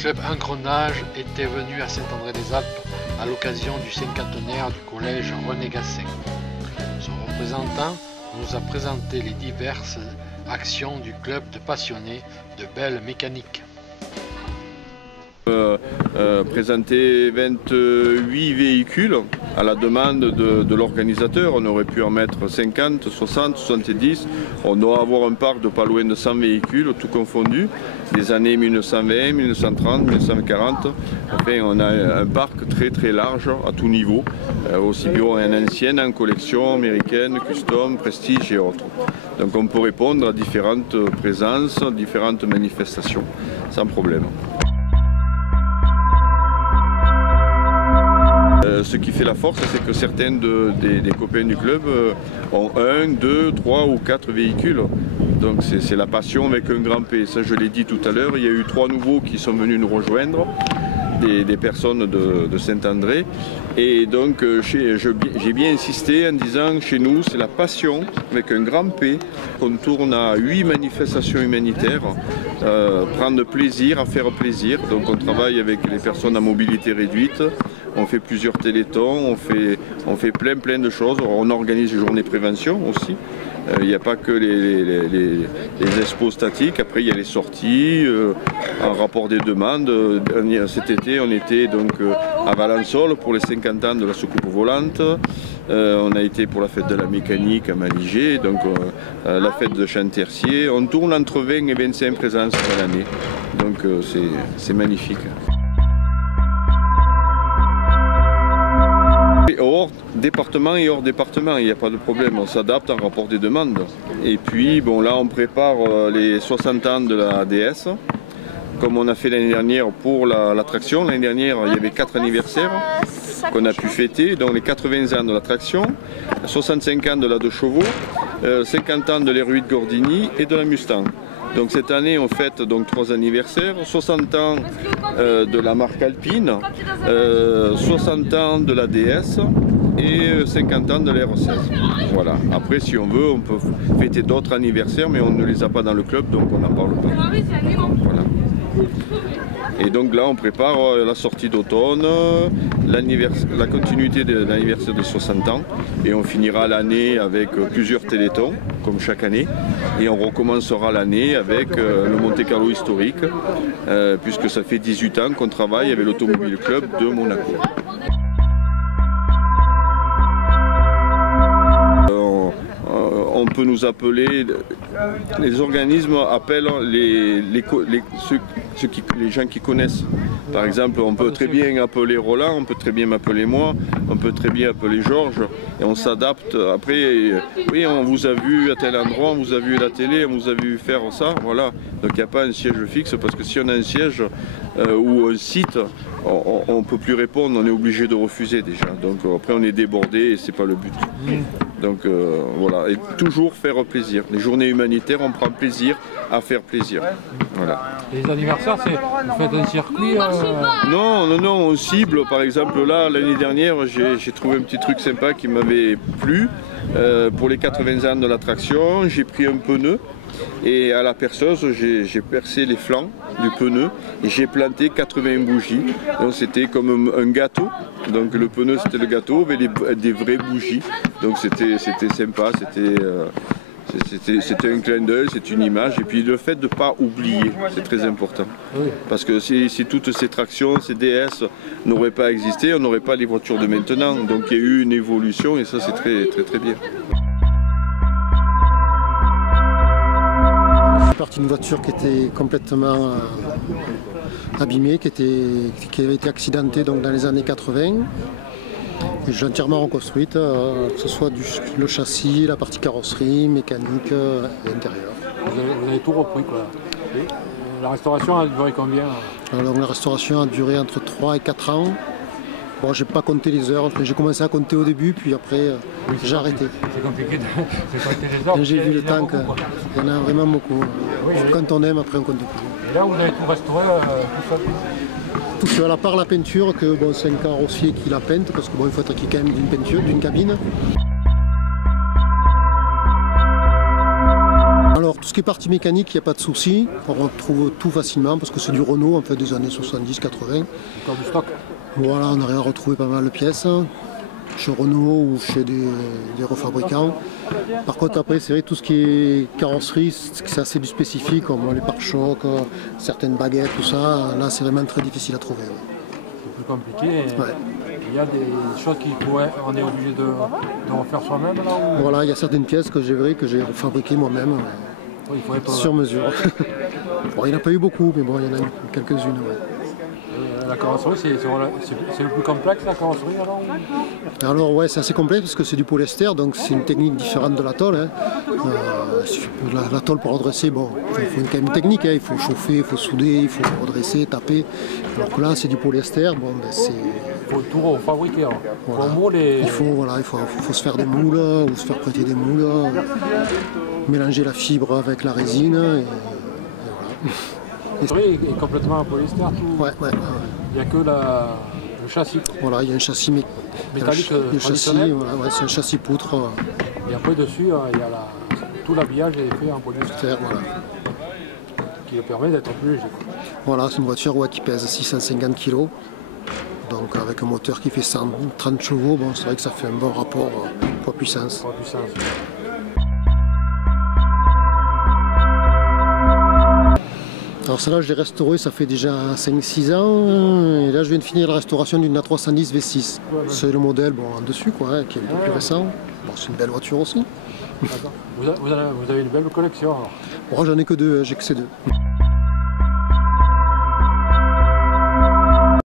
club Engrenage était venu à Saint-André-des-Alpes à l'occasion du cinquantenaire du collège René Gassin. Son représentant nous a présenté les diverses actions du club de passionnés de belle mécanique. Présenter 28 véhicules à la demande de l'organisateur. On aurait pu en mettre 50, 60, 70. On doit avoir un parc de pas loin de 100 véhicules, tout confondu, des années 1920, 1930, 1940. Enfin, on a un parc très large à tout niveau, aussi bien en ancienne, en collection américaine, custom, prestige et autres. Donc on peut répondre à différentes présences, différentes manifestations, sans problème. Ce qui fait la force, c'est que certains des copains du club ont 1, 2, 3 ou 4 véhicules. Donc c'est la passion avec un grand P. Ça, je l'ai dit tout à l'heure, il y a eu 3 nouveaux qui sont venus nous rejoindre, des personnes de Saint-André. Et donc j'ai bien insisté en disant chez nous c'est la passion avec un grand P qu'on tourne à 8 manifestations humanitaires, prendre plaisir à faire plaisir. Donc on travaille avec les personnes à mobilité réduite, on fait plusieurs télétons, on fait plein de choses, on organise des journées prévention aussi. Il n'y a pas que les expos statiques, après il y a les sorties, en rapport des demandes. Cet été on était donc à Valençol pour les 50 ans de la soucoupe volante, on a été pour la fête de la mécanique à Maligé, donc la fête de Chantercier. On tourne entre 20 et 25 présences à l'année, donc c'est magnifique. Hors département et hors département, il n'y a pas de problème, on s'adapte en rapport des demandes. Et puis bon, là on prépare les 60 ans de la DS, comme on a fait l'année dernière pour l'attraction. L'année dernière il y avait 4 anniversaires qu'on a pu fêter, donc les 80 ans de l'attraction, 65 ans de la 2 chevaux, 50 ans de l'R8 Gordini et de la Mustang. Donc cette année on fête donc 3 anniversaires, 60 ans de la marque Alpine, 60 ans de la DS et 50 ans de l'R16. Voilà. Après si on veut on peut fêter d'autres anniversaires mais on ne les a pas dans le club donc on n'en parle pas. Voilà. Et donc là on prépare la sortie d'automne, la continuité de l'anniversaire de 60 ans et on finira l'année avec plusieurs télétons comme chaque année et on recommencera l'année avec le Monte Carlo historique puisque ça fait 18 ans qu'on travaille avec l'Automobile Club de Monaco. On peut nous appeler, les organismes appellent les gens qui connaissent. Par exemple, on peut très bien appeler Roland, on peut très bien m'appeler moi, on peut très bien appeler Georges, et on s'adapte. Après, oui, on vous a vu à tel endroit, on vous a vu à la télé, on vous a vu faire ça, voilà. Donc il n'y a pas un siège fixe, parce que si on a un siège ou un site, on ne peut plus répondre, on est obligé de refuser déjà. Donc après on est débordé et c'est pas le but. Donc voilà, et toujours faire plaisir. Les journées humanitaires, on prend plaisir à faire plaisir. Voilà. Les anniversaires, vous faites un circuit Non, on cible. Par exemple, là, l'année dernière, j'ai trouvé un petit truc sympa qui m'avait plu. Pour les 80 ans de l'attraction, j'ai pris un pneu et à la perceuse, j'ai percé les flancs du pneu et j'ai planté 80 bougies. Donc c'était comme un gâteau. Donc le pneu c'était le gâteau avec des vraies bougies. Donc c'était sympa, c'était un clin d'œil, c'est une image. Et puis le fait de ne pas oublier, c'est très important. Parce que si toutes ces tractions, ces DS n'auraient pas existé, on n'aurait pas les voitures de maintenant. Donc il y a eu une évolution et ça c'est très bien. Partie d'une voiture qui était complètement abîmée, qui avait été accidentée donc dans les années 80. Et j'ai entièrement reconstruite, que ce soit le châssis, la partie carrosserie, mécanique et intérieur. Vous avez tout repris quoi. Et la restauration a duré combien? Alors la restauration a duré entre 3 et 4 ans. Bon, j'ai pas compté les heures, j'ai commencé à compter au début, puis après j'ai arrêté. C'est compliqué de compter les heures. J'ai vu le temps qu'il y en a vraiment beaucoup. Oui, quand on aime, après on compte plus. Et là vous avez tout restauré tout seul? Tout seul, à part la peinture, que bon, c'est un carrossier qui l'a peinte, parce que bon, il faut attaquer quand même d'une peinture, d'une cabine. Alors tout ce qui qui est partie mécanique, il n'y a pas de souci. On retrouve tout facilement parce que c'est du Renault en fait, des années 70-80. Encore du stock. Voilà, on arrive à retrouver pas mal de pièces chez Renault ou chez des refabricants. Par contre, après, c'est vrai, tout ce qui est carrosserie, c'est assez du spécifique, comme les pare-chocs, certaines baguettes, tout ça. Là, c'est vraiment très difficile à trouver. Ouais. C'est plus compliqué. Ouais. Il y a des choses qu'on est obligé de refaire soi-même là ou... Voilà, il y a certaines pièces que j'ai fabriquées moi-même, Oui, il faut être... sur mesure. Bon, il n'y en a pas eu beaucoup, mais bon, il y en a quelques-unes. Ouais. La carrosserie, c'est le plus complexe, la carrosserie alors ou... Alors ouais, c'est assez complexe parce que c'est du polyester, donc c'est une technique différente de la tôle. Hein. La tôle pour redresser, bon, il faut quand même une technique, hein. Il faut chauffer, il faut souder, il faut redresser, taper. Alors que là, c'est du polyester, bon, ben, c'est... Il faut tout refabriquer. Voilà. Il faut se faire des moules ou se faire prêter des moules, mélanger la fibre avec la résine et voilà. La carrosserie est complètement en polyester tout. Ouais. Il n'y a que le châssis. Voilà, il y a un châssis métallique le châssis, traditionnel. voilà, ouais, c'est un châssis poutre. Et après dessus, il y a tout l'habillage est fait en polyester. Voilà. Qui le permet d'être plus léger. Voilà, c'est une voiture qui pèse 650 kg. Donc avec un moteur qui fait 130 chevaux, bon, c'est vrai que ça fait un bon rapport poids-puissance. Alors celle-là, je l'ai restaurée, ça fait déjà 5-6 ans. Et là, je viens de finir la restauration d'une A310 V6. C'est le modèle en dessus, quoi, qui est un peu plus récent. Bon, c'est une belle voiture aussi. Vous avez une belle collection alors. Bon, j'en ai que deux, j'ai que ces deux.